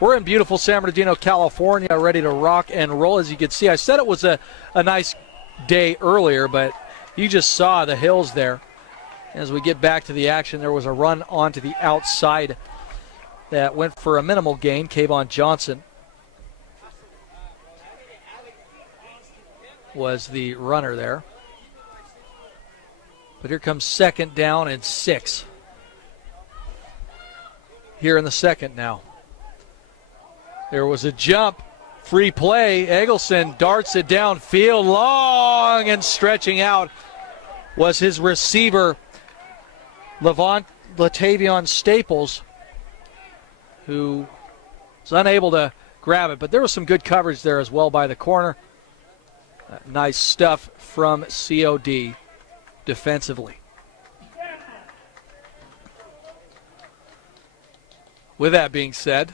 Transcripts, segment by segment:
We're in beautiful San Bernardino, California, ready to rock and roll. As you can see, I said it was a nice day earlier, but you just saw the hills there. As we get back to the action, there was a run onto the outside that went for a minimal gain. Kayvon Johnson was the runner there. But here comes 2nd down and 6. Here in the second now. There was a jump, free play. Eggleston darts it downfield, long and stretching out was his receiver, Latavion Staples, who was unable to grab it. But there was some good coverage there as well by the corner. Nice stuff from COD defensively. With that being said,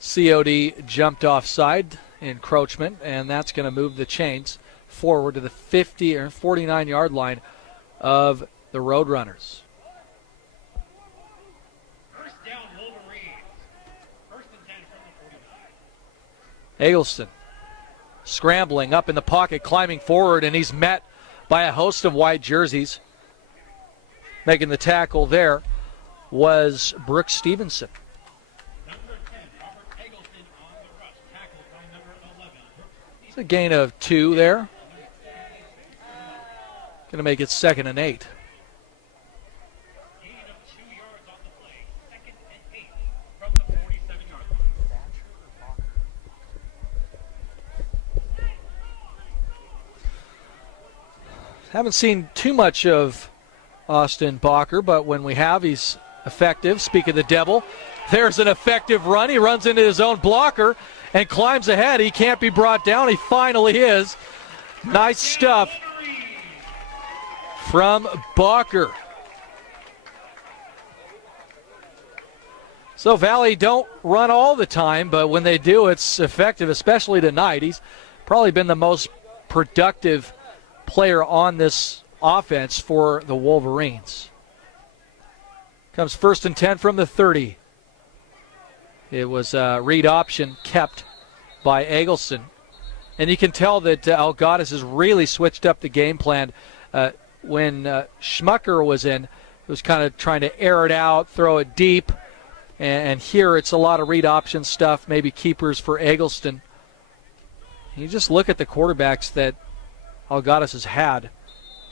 COD jumped offside, encroachment, and that's going to move the chains forward to the 50 or 49-yard line of the Roadrunners. First down, Wolverines. 1st and 10 from the 49. Eggleston scrambling up in the pocket, climbing forward, and he's met by a host of white jerseys. Making the tackle there was Brooks Stevenson. Number 10, Robert Eggleston on the rush, tackled by number 11. It's a gain of 2 there. Going to make it 2nd and 8. Gain of 2 yards on the play. 2nd and 8 from the 47-yard line. Haven't seen too much of Austin Bacher, but when we have, he's effective. Speak of the devil, there's an effective run. He runs into his own blocker and climbs ahead. He can't be brought down. He finally is. Nice stuff from Bacher. So Valley don't run all the time, but when they do, it's effective, especially tonight. He's probably been the most productive player on this offense for the Wolverines. Comes 1st and 10 from the 30. It was a read option kept by Eggleston. And you can tell that Algadas has really switched up the game plan. When Schmucker was in, it was kind of trying to air it out, throw it deep. And here it's a lot of read option stuff, maybe keepers for Eggleston. You just look at the quarterbacks that Algadas has had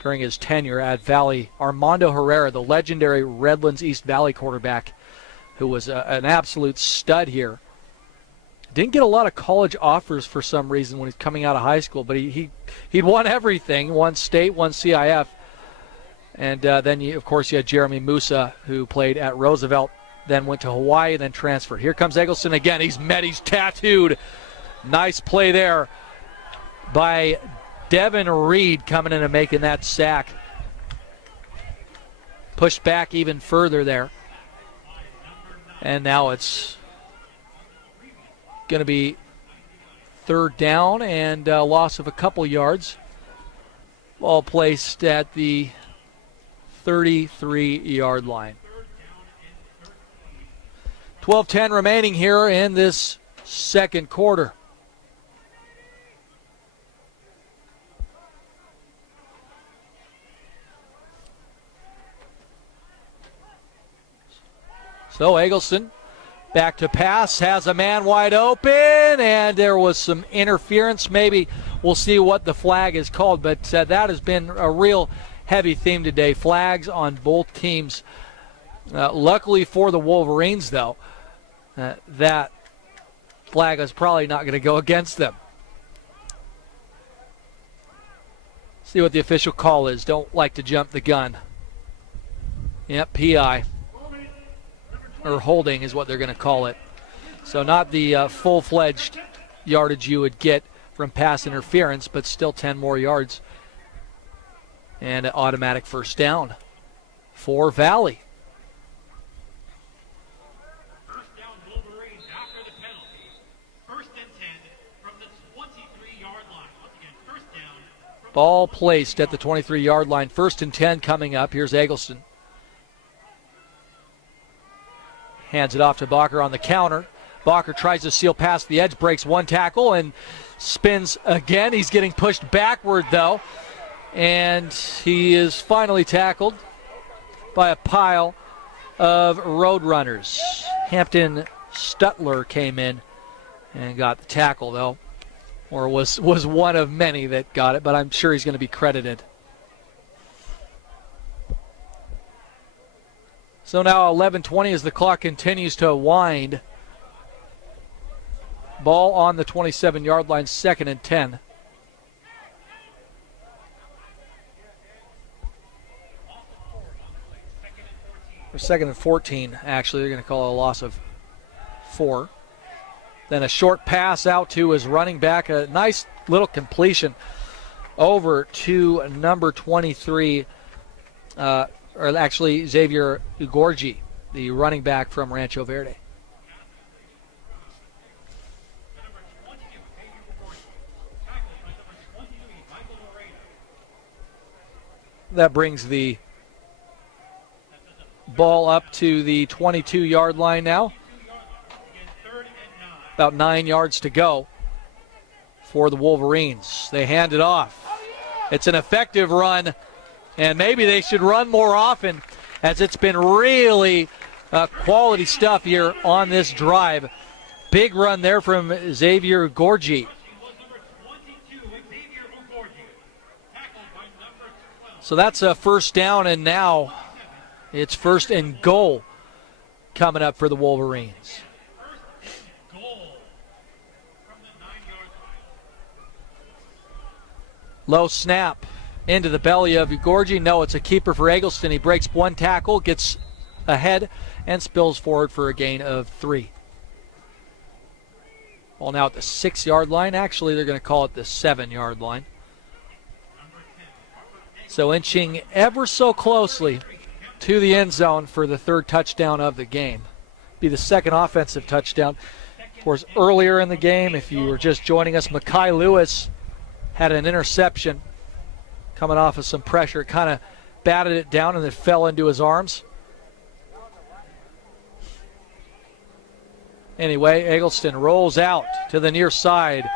during his tenure at Valley. Armando Herrera, the legendary Redlands East Valley quarterback, who was an absolute stud here. Didn't get a lot of college offers for some reason when he's coming out of high school, but he'd won everything, won state, won CIF. And then, of course, you had Jeremy Musa, who played at Roosevelt, then went to Hawaii, then transferred. Here comes Eggleston again. He's met, he's tattooed. Nice play there by Devin Reed coming in and making that sack. Pushed back even further there. And now it's going to be 3rd down and a loss of a couple yards. Ball placed at the 33-yard line. 12:10 remaining here in this second quarter. So Eggleston back to pass, has a man wide open, and there was some interference. Maybe we'll see what the flag is called, but that has been a real heavy theme today. Flags on both teams. Luckily for the Wolverines, though, that flag is probably not going to go against them. See what the official call is. Don't like to jump the gun. Yep, PI. Or holding is what they're going to call it. So not the full-fledged yardage you would get from pass interference, but still 10 more yards. And an automatic 1st down for Valley. First down, Wolverines after the penalty. 1st and 10 from the 23-yard line. Once again, 1st down. Ball placed at the 23-yard line. 1st and 10 coming up. Here's Eggleston. Hands it off to Bacher on the counter. Bacher tries to seal past the edge, breaks one tackle, and spins again. He's getting pushed backward, though, and he is finally tackled by a pile of Roadrunners. Hampton Stutler came in and got the tackle, though, or was one of many that got it, but I'm sure he's going to be credited. So now 11:20 as the clock continues to wind. Ball on the 27-yard line, 2nd and 10. Or 2nd and 14, actually. They're going to call it a loss of 4. Then a short pass out to his running back. A nice little completion over to number 23, or actually Xavier Ugorji, the running back from Rancho Verde. That brings the ball up to the 22-yard line now. About 9 yards to go for the Wolverines. They hand it off. It's an effective run, and maybe they should run more often, as it's been really quality stuff here on this drive. Big run there from Xavier Ugorji. So that's a first down, and now it's 1st and goal coming up for the Wolverines. Low snap into the belly of Ugorji. No, it's a keeper for Eggleston. He breaks one tackle, gets ahead, and spills forward for a gain of 3. Ball now at the 6-yard line. Actually, they're going to call it the 7-yard line. So inching ever so closely to the end zone for the 3rd touchdown of the game. Be the 2nd offensive touchdown. Of course, earlier in the game, if you were just joining us, Mekhi Lewis had an interception coming off of some pressure. Kind of batted it down and it fell into his arms. Anyway, Eggleston rolls out to the near side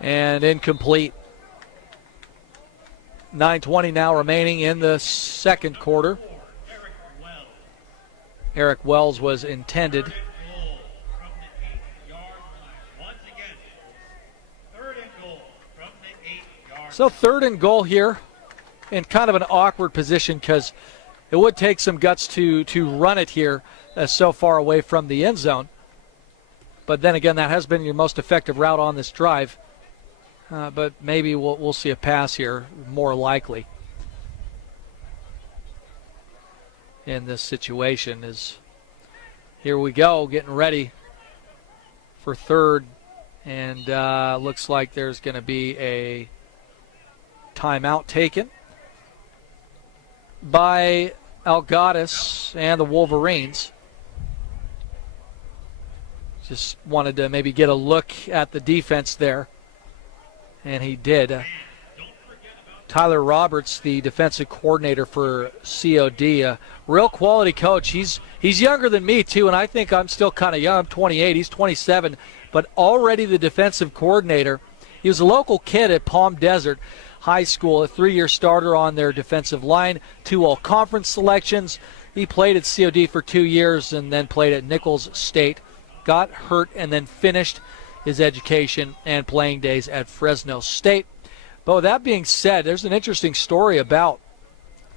and incomplete. 9:20 now remaining in the 2nd quarter. Eric Wells was intended. So 3rd and goal here in kind of an awkward position, because it would take some guts to run it here so far away from the end zone. But then again, that has been your most effective route on this drive. But maybe we'll see a pass here, more likely. In this situation is, here we go, getting ready for 3rd. And looks like there's going to be a timeout taken by Algadas and the Wolverines. Just wanted to maybe get a look at the defense there, and he did. Tyler Roberts, the defensive coordinator for COD, a real quality coach. He's younger than me too, and I think I'm still kind of young. I'm 28, he's 27, but already the defensive coordinator. He was a local kid at Palm Desert High School, a 3-year starter on their defensive line, 2 all-conference selections. He played at COD for 2 years and then played at Nichols State, got hurt, and then finished his education and playing days at Fresno State. But with that being said, there's an interesting story about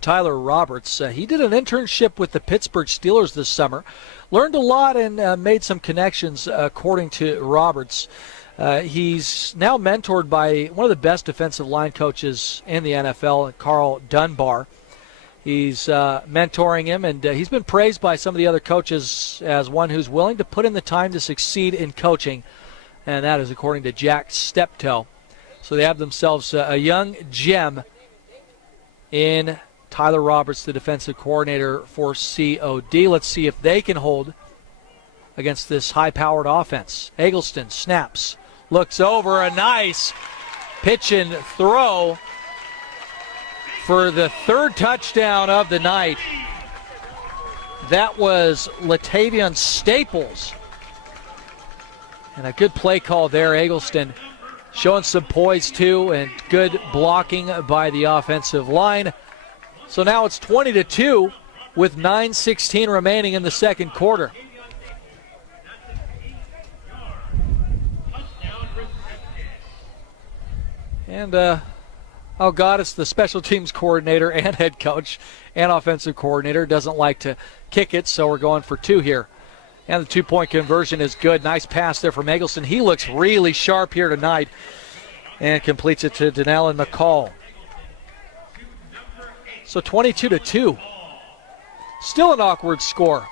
Tyler Roberts. He did an internship with the Pittsburgh Steelers this summer, learned a lot, and made some connections, according to Roberts. He's now mentored by one of the best defensive line coaches in the NFL, Carl Dunbar. He's mentoring him, and he's been praised by some of the other coaches as one who's willing to put in the time to succeed in coaching, and that is according to Jack Steptoe. So they have themselves a young gem in Tyler Roberts, the defensive coordinator for COD. Let's see if they can hold against this high-powered offense. Eggleston snaps, looks over, a nice pitch and throw for the 3rd touchdown of the night. That was Latavian Staples And a good play call there. Eggleston showing some poise too, and good blocking by the offensive line. So now it's 20-2 with 9:16 remaining in the second quarter. And, oh God, it's the special teams coordinator and head coach and offensive coordinator. Doesn't like to kick it, so we're going for 2 here. And the 2-point conversion is good. Nice pass there from Eggleston. He looks really sharp here tonight and completes it to Donnell and McCall. So 22-2. Still an awkward score.